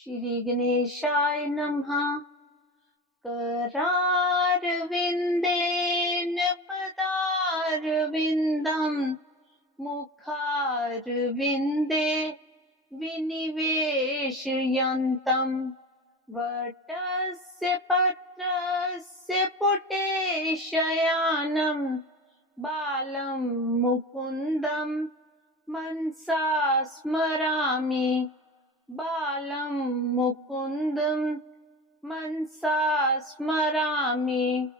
श्री गणेशाय नमः। करारविन्देन पदारविन्दं मुखारविन्दे विनिवेशयन्तं वटस्य पत्रस्य पुटे शयानं बालं मुकुन्दं मनसा स्मरामि। बालं मुकुन्दं मनसा स्मरामि।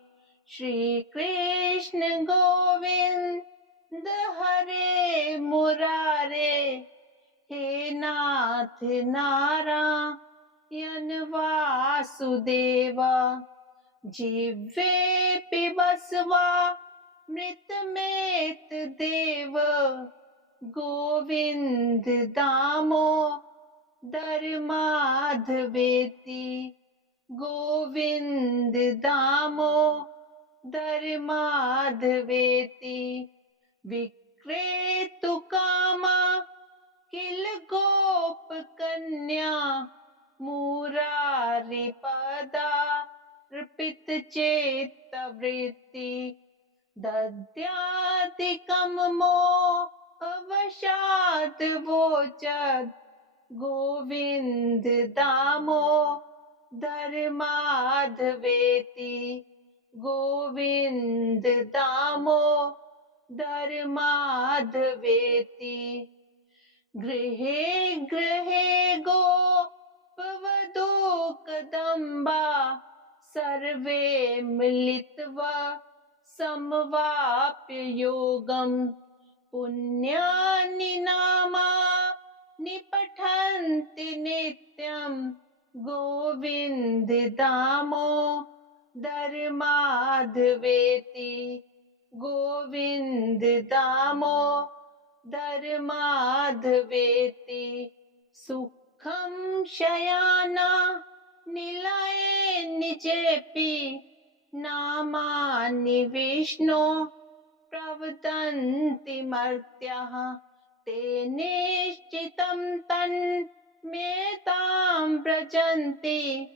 श्रीकृष्ण गोविन्द हरे मुरारे, हे नाथ नारायण वासुदेव। जिह्वे पिबस्वा मृतमेत देव, गोविन्द दामोदर माधवेति। गोविन्द दामोदर माधवेति। विक्रेतु कामा किल गोप कन्या, मुरारी पदार्पित चेत्तवृत्ति। दद्यादिकं मोहवशात् वोचत्, गोविन्द दामोदर माधवेति। गोविन्द दामोदर माधवेति। गृहे गृहे गोपवधू कदम्बा, सर्वे मिलित्वा समवाप्य योगम्। पुण्यानि नामानि पठन्ति नित्यं, गोविन्द दामोदर माधवेति। गोविन्द दामोदर माधवेति। सुखं शयाना निलये निजेऽपि, नामानि विष्णो प्रवदन्ति मर्त्याः। ते निश्चितं तन्मेतां व्रजन्ति,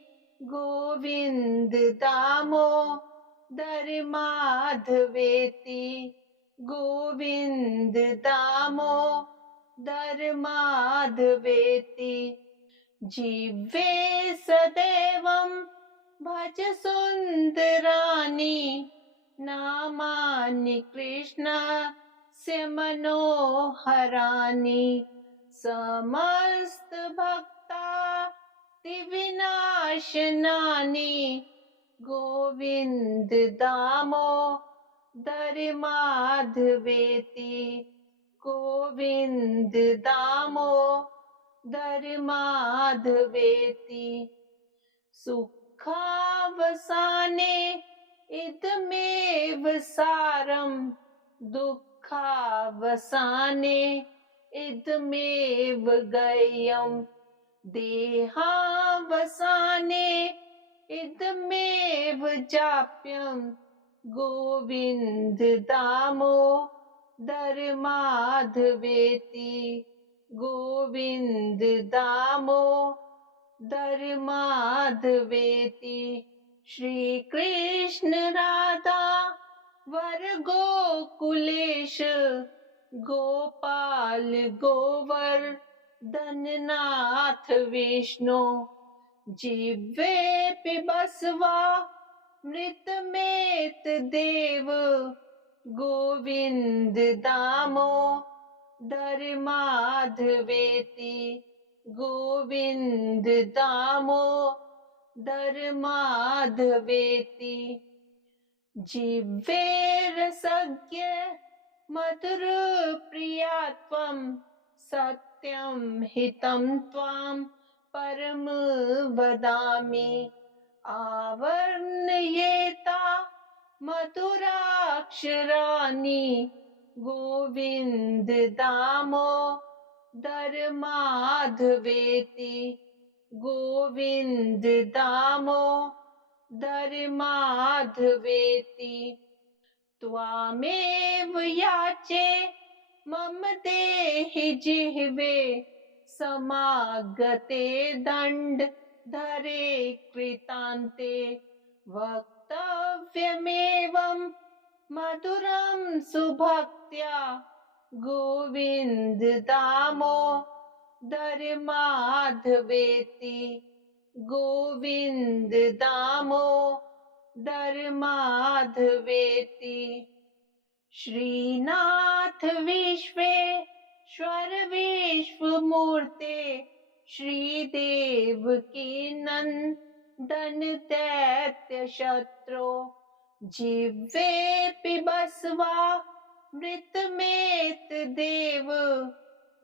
गोविन्द दामोदर माधवेति। गोविन्द दामोदर माधवेति। जिह्वे सदैवं भज सुन्दराणि, नामानि कृष्णस्य मनोहराणि। समस्त भक्तादिविनाशनानि, गोविन्द दामोदर माधवेति। गोविन्द दामोदर माधवेति। सुखावसाने इदमेव सारं, दुःखावसाने इदमेव गय्यम्। देहावसाने इदमेव जाप्यं, गोविन्द दामोदर माधवेति। गोविन्द दामोदर माधवेति। श्री कृष्ण राधा वर गोकुलेश, गोपाल गोवर्धननाथ विष्णु। जिह्वे पिबस्वा मृतमेत देव, गोविन्द दामोदर माधवेति। गोविन्द दामोदर माधवेति। जिह्वे रसज्ञ मधुर प्रिया त्वं, सत्यं हितं त्वां परम वदामि। आवर्णयेता मधुराक्षराणि, गोविन्द दामोदर माधवेति। गोविन्द दामोदर माधवेति। त्वामेव याचे मम देहि जिह्वे, समागते दंड धरे कृतान्ते वक्तव्यमेवं मधुरं सुभक्त्या गोविन्द दामोदर माधवेति गोविन्द दामोदर माधवेति। श्रीनाथ विश्वेश्वर विश्वमूर्ते श्रीदेव की नंदन दैत्य शत्रु जिह्वे पिबस्वा मृतमेत देव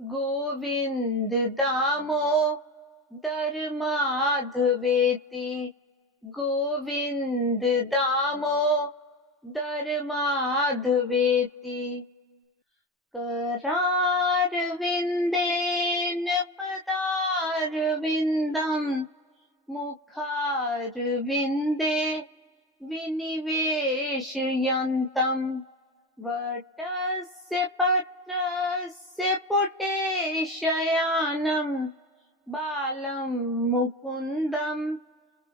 गोविन्द दामोदर माधवेति गोविन्द दामोदर माधवेति। करारविन्देन पदारविन्दं मुखारविन्दे विनिवेशयन्तं वटस्य पत्रस्य पुटे शयानं बालं मुकुन्दं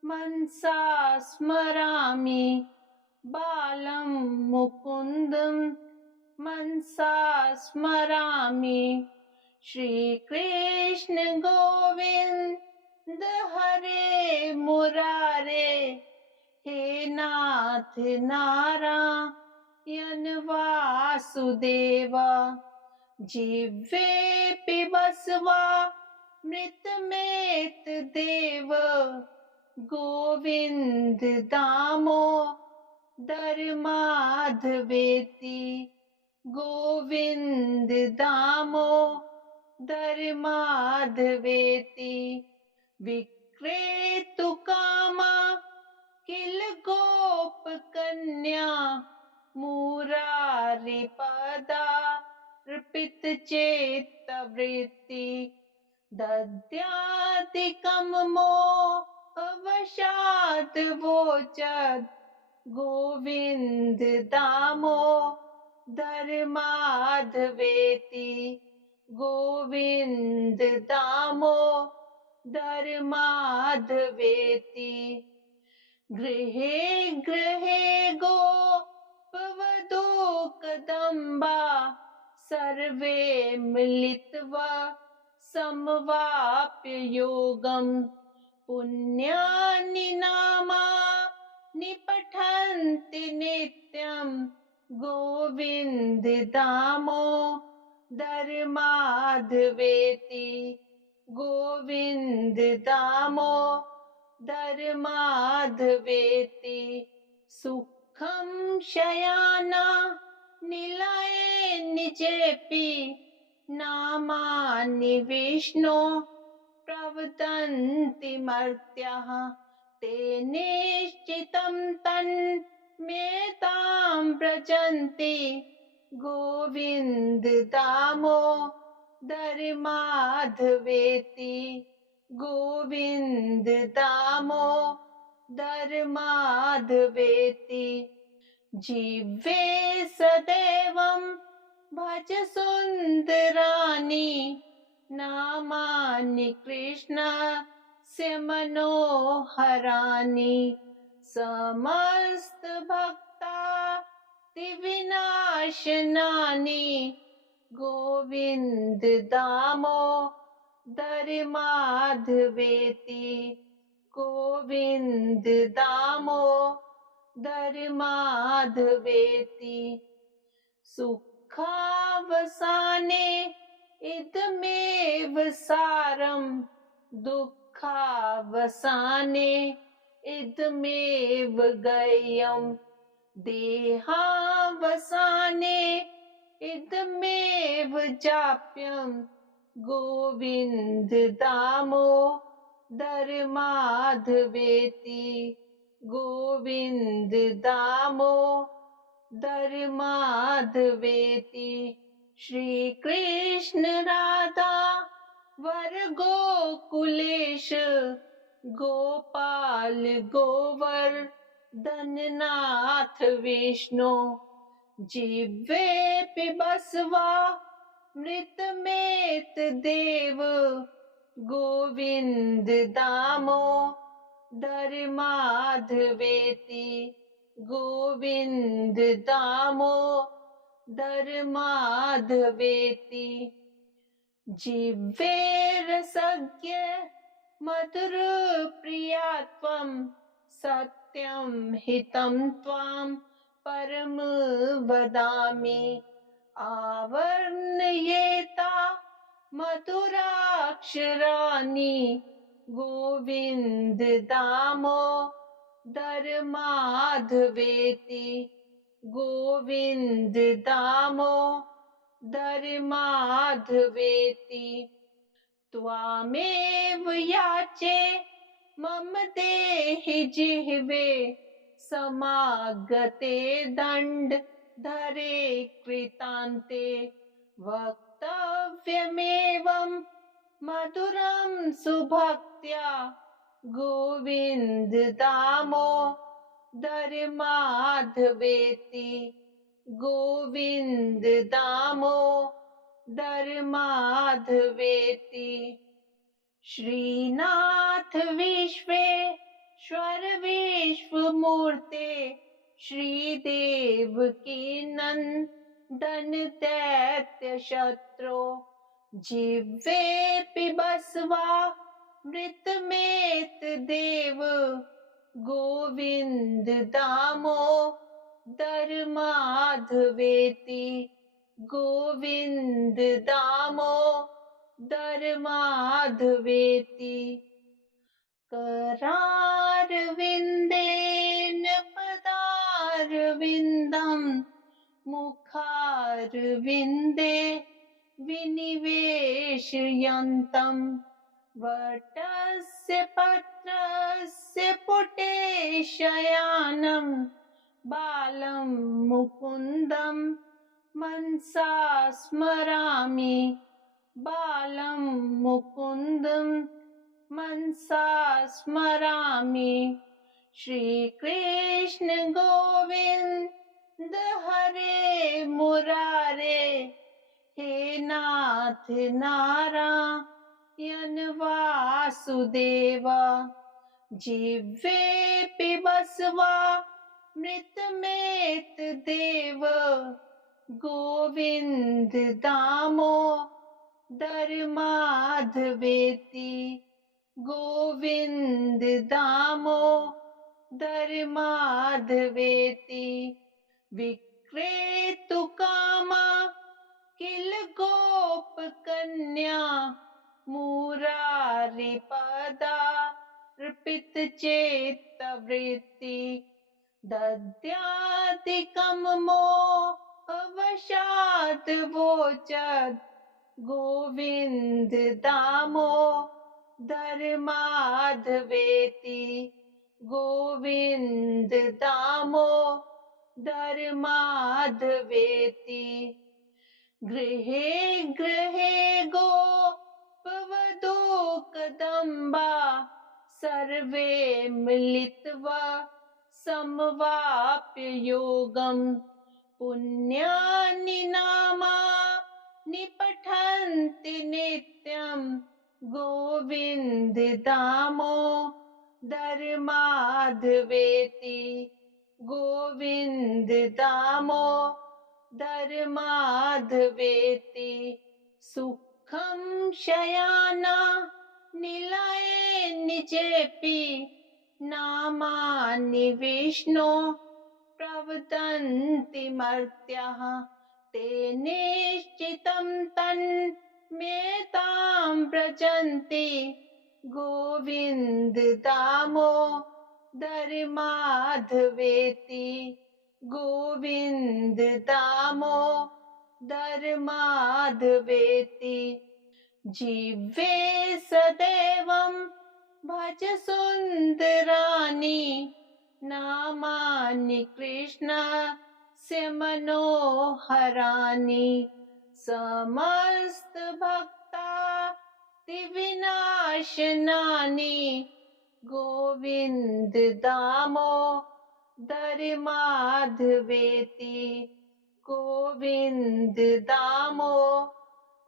मनसा स्मरामि बालं मुकुन्दं मनसा स्मरामि। श्रीकृष्ण गोविन्द हरे मुरारे हे नाथ नारायण वासुदेव जिह्वे पिबस्वा मृतमेत देव गोविन्द दामोदर माधवेति गोविन्द दामोदर माधवेति। विक्रेतु कामा किल गोप कन्या मुरारी पदार्पित चेत्तवृत्ति दद्यादिकं मोहवशात् वोचत् गोविन्द दामोदर माधवेति गोविन्द दामोदर माधवेति। गृहे गृहे गोपवधू कदम्बा सर्वे मिलित्वा समवाप्य योगं पुण्यानि नामानि पठन्ति नित्यं गोविन्द दामोदर माधवेति गोविन्द दामोदर माधवेति। सुखं शयाना निलये निजेपि नामानि विष्णो प्रवदन्ति मर्त्याः ते निश्चितं तन्मेतां व्रजन्ति गोविन्द दामोदर माधवेति गोविन्द दामोदर माधवेति। जिह्वे सदैवं भज सुन्दराणि नामानि कृष्णस्य मनोहराणि समस्त भक्तादिविनाशनानि गोविन्द दामोदर माधवेति गोविन्द दामोदर माधवेति। सुखावसाने इदमेव सारं दुःखावसाने इदमेव गय्यं देहावसाने इदमेव जाप्यं गोविन्द दामोदर माधवेति गोविन्द दामोदर माधवेति। श्री कृष्ण राधा वर गोकुलेश गोपाल गोवर्धननाथ विष्णु जिह्वे पिबस्वा मृतमेत देव गोविंद दामो धर्माधवेति गोविंद दामो धर्माधवेति जिह्वेरसज्ञ मधुर प्रिया त्वं सत्यं हितं त्वां परम वदामि आवर्णयेता मधुराक्षराणि गोविन्द दामो धर्माधवेति गोविन्द दामो धर्माधवेति त्वामेव याचे मम देहि जिह्वे समागते दण्ड धरे कृतान्ते वक्तव्यमेवं मधुरं सुभक्त्या गोविन्द दामो धर्माधवेति गोविन्द दामो धर्माधवेति श्रीनाथ विश्वेश्वर विश्वमूर्ते श्रीदेव की नंदन दैत्य शत्रु जिह्वे पिबस्वा मृतमेत देव गोविन्द दामो धर्माधवेति गोविन्द दामो धर्माधवेति करारविन्देन पदारविन्दं मुखारविन्दे विनिवेशयन्तं वटस्य पत्रस्य पुटे शयानं बालं मुकुन्दं मनसा स्मरामि बालं मुकुन्दं मनसा स्मरामि श्रीकृष्ण गोविन्द हरे मुरारे हे नाथ नारायण वासुदेव जिह्वे पिबस्वा मृतमेत देव गोविन्द दामो धर्माधवेति गोविन्द दामो धर्माधवेति विक्रेतु कामा किल गोप कन्या मुरारिपदार्पित चेत्तवृत्ति दद्यादिकं मोहवशात् वोचत् गोविन्द दामो धर्माधवेति गोविन्द दामो धर्माधवेति गृहे गृहे गोपवधू कदम्बा सर्वे मिलित्वा समवाप्य योगं पुण्यानि नामानि पठन्ति नित्यं गोविन्द दामो धर्माधवेति गोविन्द दामो धर्माधवेति सुखं शयाना निलये निजेपि नामानि विष्णो प्रवदन्ति मर्त्याः ते निश्चितं तन्मेतां व्रजन्ति गोविन्द दामो धर्माधवेति गोविन्द दामो धर्माधवेति जिह्वे सदैवं भज सुन्दराणि नामानि कृष्णस्य मनोहराणि समस्त भक्तादिविनाशनानि गोविन्द दामो धर्माधवेति गोविन्द दामो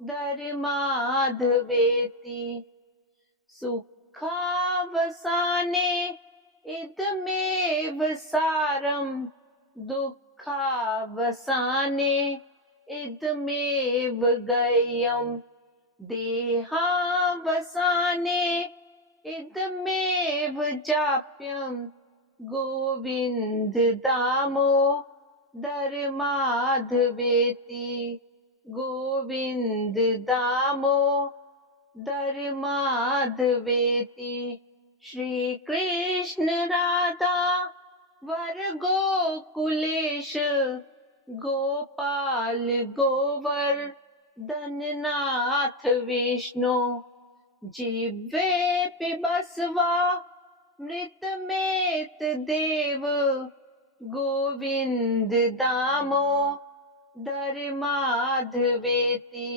धर्माधवेति सुखावसाने इदमेव सारं दुःखावसाने इदमेव गय्यम् देहावसाने इदमेव जाप्यं गोविन्द दामोदर माधवेति गोविन्द दामोदर माधवेति श्री कृष्ण राधा वर गोकुलेश गोपाल गोवर्धननाथ विष्णु जिह्वे पिबस्वा मृतमेत देव गोविन्द दामोदर माधवेति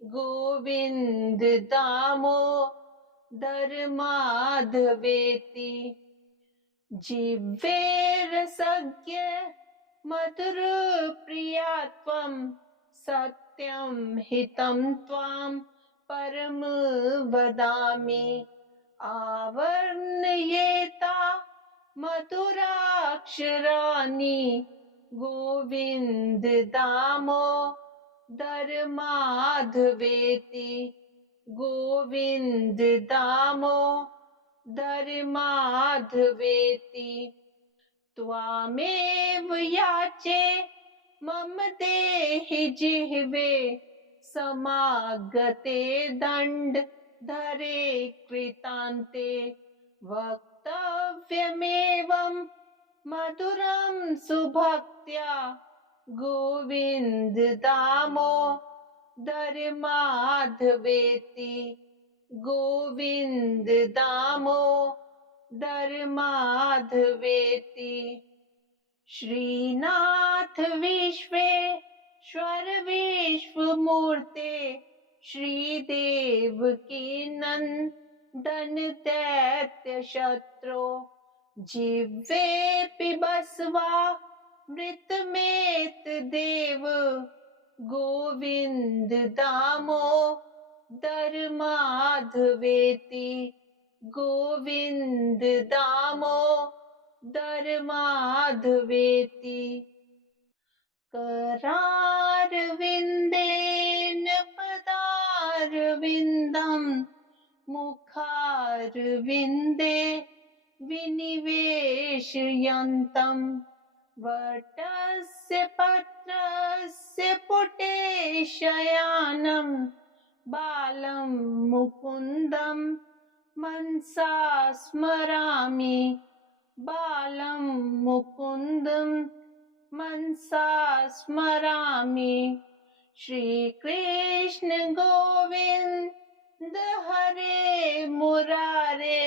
गोविन्द दामोदर माधवेति जिह्वे रसज्ञ मधुर प्रिया त्वं सत्यं हितं त्वां परम वदामि आवर्णयेता मधुराक्षराणि गोविन्द दामोदर माधवेति गोविन्द दामोदर माधवेति त्वामेव याचे मम देहि जिह्वे समागते दण्डधरे कृतान्ते वक्तव्यमेवं मधुरं सुभक्त्या गोविन्द दामोदर माधवेति गोविन्द दामोदर माधवेति श्रीनाथ विश्वेश्वर विश्वमूर्ते श्रीदेव की नंदन दैत्य शत्रु जिह्वे पिबस्वा मृतमेत देव गोविन्द दामोदर माधवेति गोविन्द दामोदर माधवेति करारविन्देन पदारविन्दं मुखारविन्दे विनिवेशयन्तं वटस्य पत्रस्य पुटे शयानं बालं मुकुन्दं मनसा स्मरामि बालं मुकुन्दं मनसा स्मरामि श्रीकृष्ण गोविन्द हरे मुरारे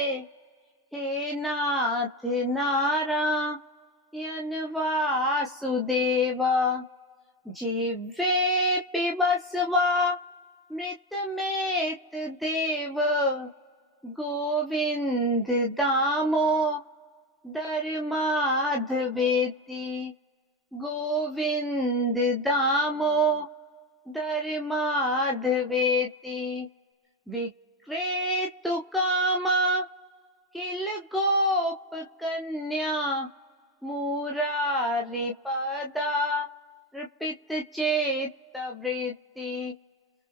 हे नाथ नारायण वासुदेव जिह्वे पिबस्वा मृतमेत देव गोविन्द दामोदर माधवेति गोविन्द दामोदर माधवेति विक्रेतु कामा किल गोप कन्या मुरारी पदार्पित चेत्तवृत्ति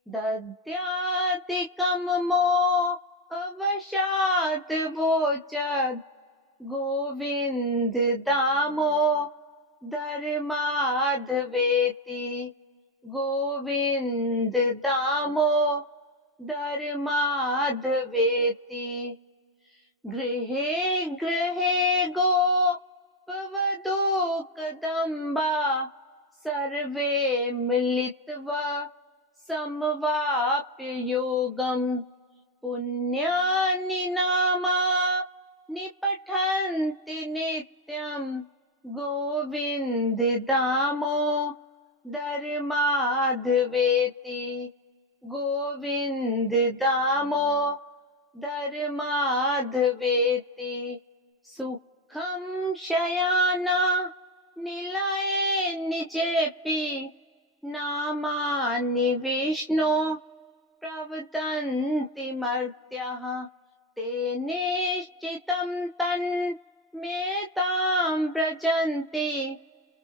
दद्यादिकं मोहवशात् वोचत् गोविन्द दामोदर माधवेति गोविन्द दामोदर माधवेति गृहे गृहे गोपवधू कदम्बा सर्वे मिलित्वा समवाप्य योगं पुण्यानि नामानि पठन्ति नित्यं गोविन्द दामोदर माधवेति गोविन्द दामोदर माधवेति सुखं शयाना निलये निजेपि नामानि विष्णो प्रवदन्ति मर्त्याः ते निश्चितं तन्मेतां व्रजन्ति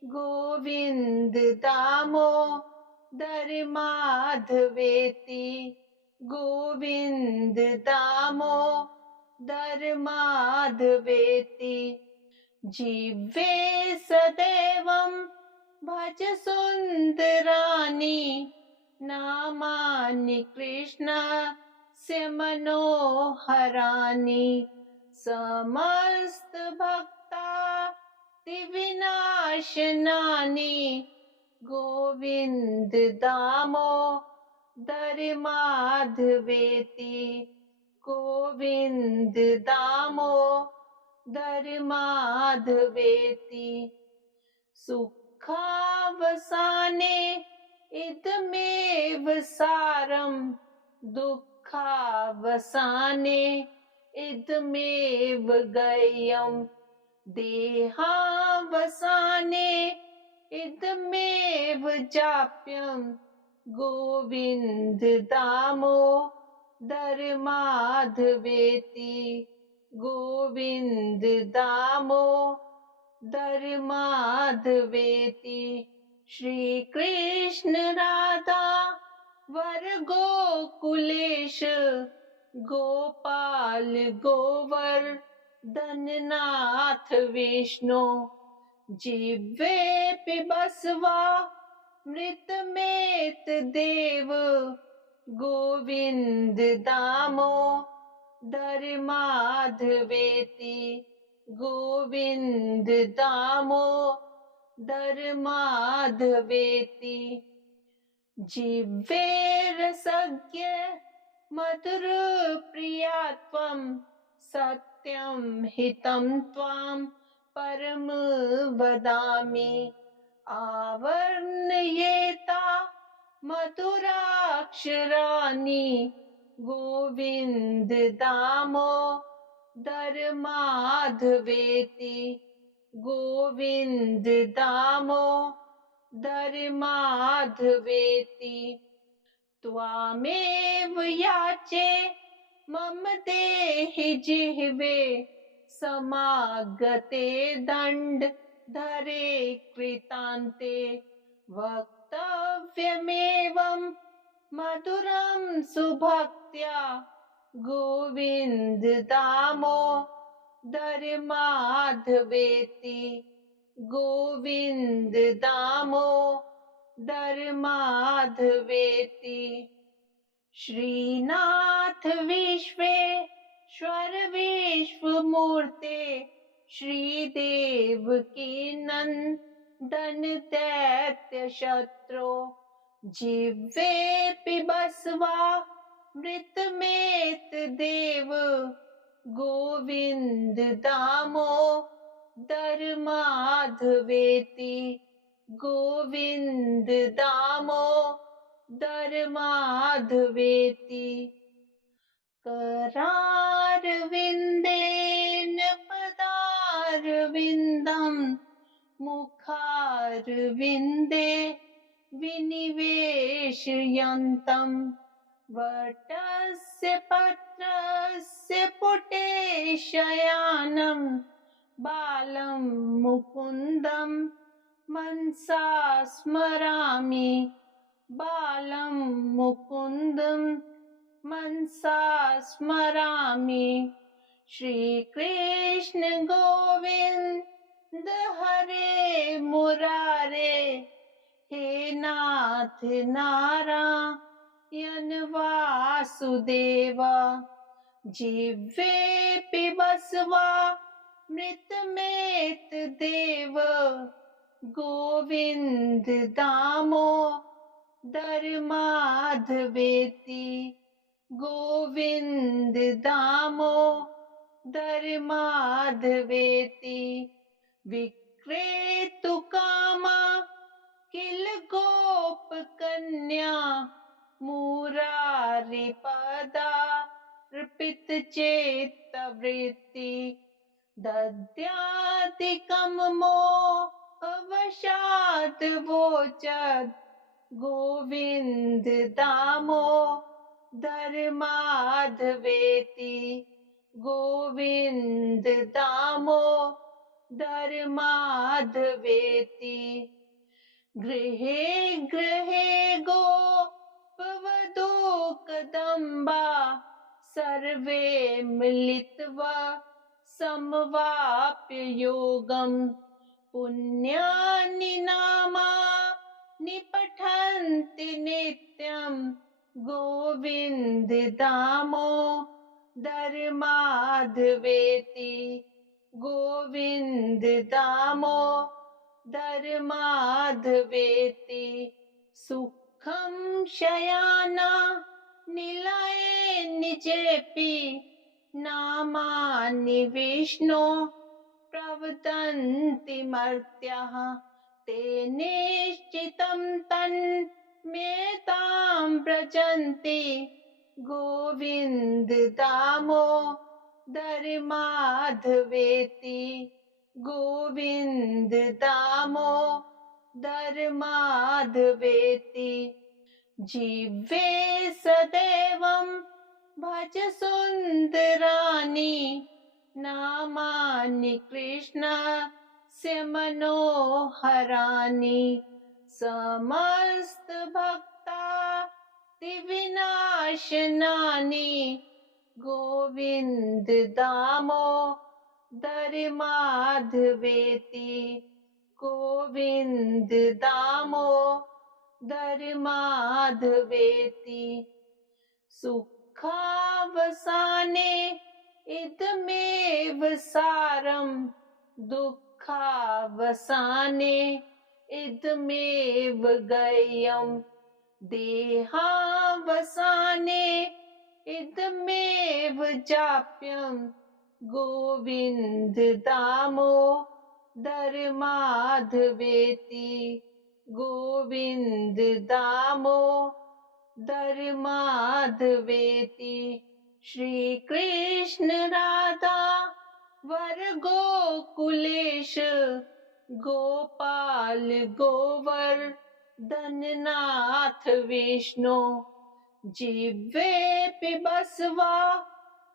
गोविन्द दामोदर माधवेति गोविन्द दामोदर माधवेति जीवे सदैवं भज सुन्दराणि नामानि कृष्णस्य मनोहराणि समस्त भक्तादिविनाशनानि गोविन्द दामोदर माधवेति गोविन्द दामोदर माधवेति सुखावसाने इदमेव सारं दुःखावसाने इदमेव गय्यम् देहावसाने इदमेव जाप्यम् गोविन्द दामोदर माधवेति गोविन्द दामोदर माधवेति श्री कृष्ण राधा वर गोकुलेश गोपाल गोवर्धननाथ विष्णु जिह्वे पिबस्वा मृतमेत देव गोविन्द दामोदर माधवेति गोविन्द दामोदर माधवेति जिह्वे रसज्ञ मधुर प्रिया त्वं सत्यं हितं त्वां परम वदामि आवर्णयेता मधुराक्षराणि गोविन्द दामोदर माधवेति गोविन्द दामोदर माधवेति त्वामेव याचे मम देहि जिह्वे समागते दण्डधरे कृतान्ते वक्तव्यमेवं मधुरं सुभक्त्या गोविन्द दामोदर माधवेति गोविन्द दामोदर माधवेति श्रीनाथ विश्वेश्वर विश्वमूर्ते श्रीदेव की नंदन दैत्य शत्रु जिह्वे पिबस्वा मृतमेत देव गोविन्द दामोदर माधवेति गोविन्द दामोदर माधवेति करारविन्देन पदारविन्दं मुखारविन्दे विनिवेशयन्तं वटस्य पत्रस्य पुटे शयानं बालं मुकुन्दं मनसा स्मरामि बालं मुकुन्दं मनसा स्मरामि श्रीकृष्ण गोविन्द हरे मुरारे हे नाथ नारायण वासुदेव जिह्वे पिबस्वा मृतमेत देव गोविन्द दामोदर माधवेति गोविन्द दामोदर माधवेति विक्रेतु कामा किल गोप कन्या मुरारी पदार्पित चेत्तवृत्ति दद्यादिकं मोहवशात् वोचत् गोविंद दामोदर माधवेति गोविंद दामोदर माधवेति गृहे गृहे गोपवधू कदम्बा सर्वे मिलित्वा समवाप्य योगम् पुण्यानि नामानि पठन्ति नित्यम् गोविन्द दामोदर माधवेति गोविन्द दामोदर माधवेति सुखं शयाना निलये निजेपि नामानि विष्णो प्रवदन्ति मर्त्याः ते निश्चितं तन्मेतां व्रजन्ति गोविन्द दामोदर माधवेति गोविन्द दामोदर माधवेति जीवे सदैवं भज सुन्दराणि नामानि कृष्णस्य मनोहराणि समस्त भक्तादिविनाशनानि गोविन्द दामोदर माधवेति गोविन्द दामोदर माधवेति सुखावसाने इदमेव सारं दुःखावसाने इदमेव गय्यं देहावसाने इदमेव जाप्यं गोविन्द दामोदर माधवेति गोविन्द दामोदर माधवेति श्री कृष्ण राधा वर गोकुलेश गोपाल गोवर्धननाथ विष्णु जिह्वे पिबस्वा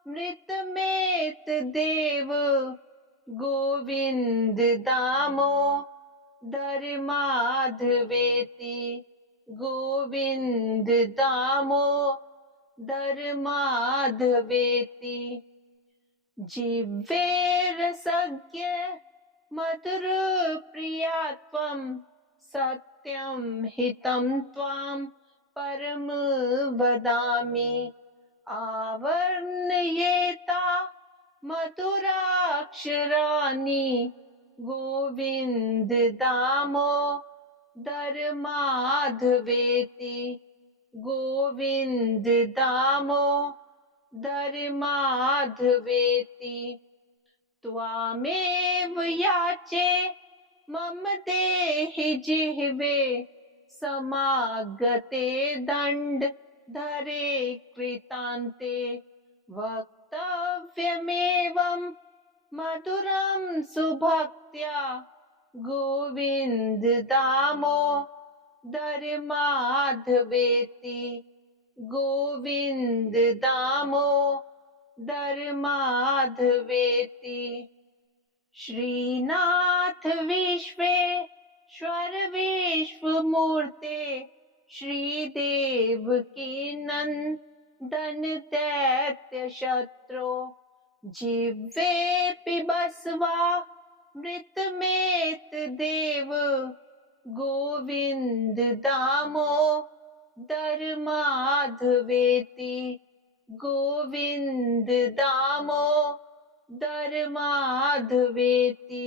मृतमेत देव गोविन्द दामोदर माधवेति गोविन्द दामोदर माधवेति जिह्वे रसज्ञ मधुर प्रिया त्वं सत्यं हितं त्वां परम वदामि आवर्णयेता मधुराक्षराणि गोविन्द दामोदर माधवेति गोविन्द दामोदर माधवेति त्वामेव याचे मम देहि जिह्वे समागते दण्डधरे कृतान्ते वक्तव्यमेवं मधुरं सुभक्त्या गोविन्द दामोदर माधवेति गोविन्द दामोदर माधवेति श्रीनाथ विश्वेश्वर विश्वमूर्ते श्रीदेवकी नन्दन दैत्य शत्रो जिह्वे पिबस्वा मृतमेत देव गोविन्द दामोदर माधवेति गोविन्द दामोदर माधवेति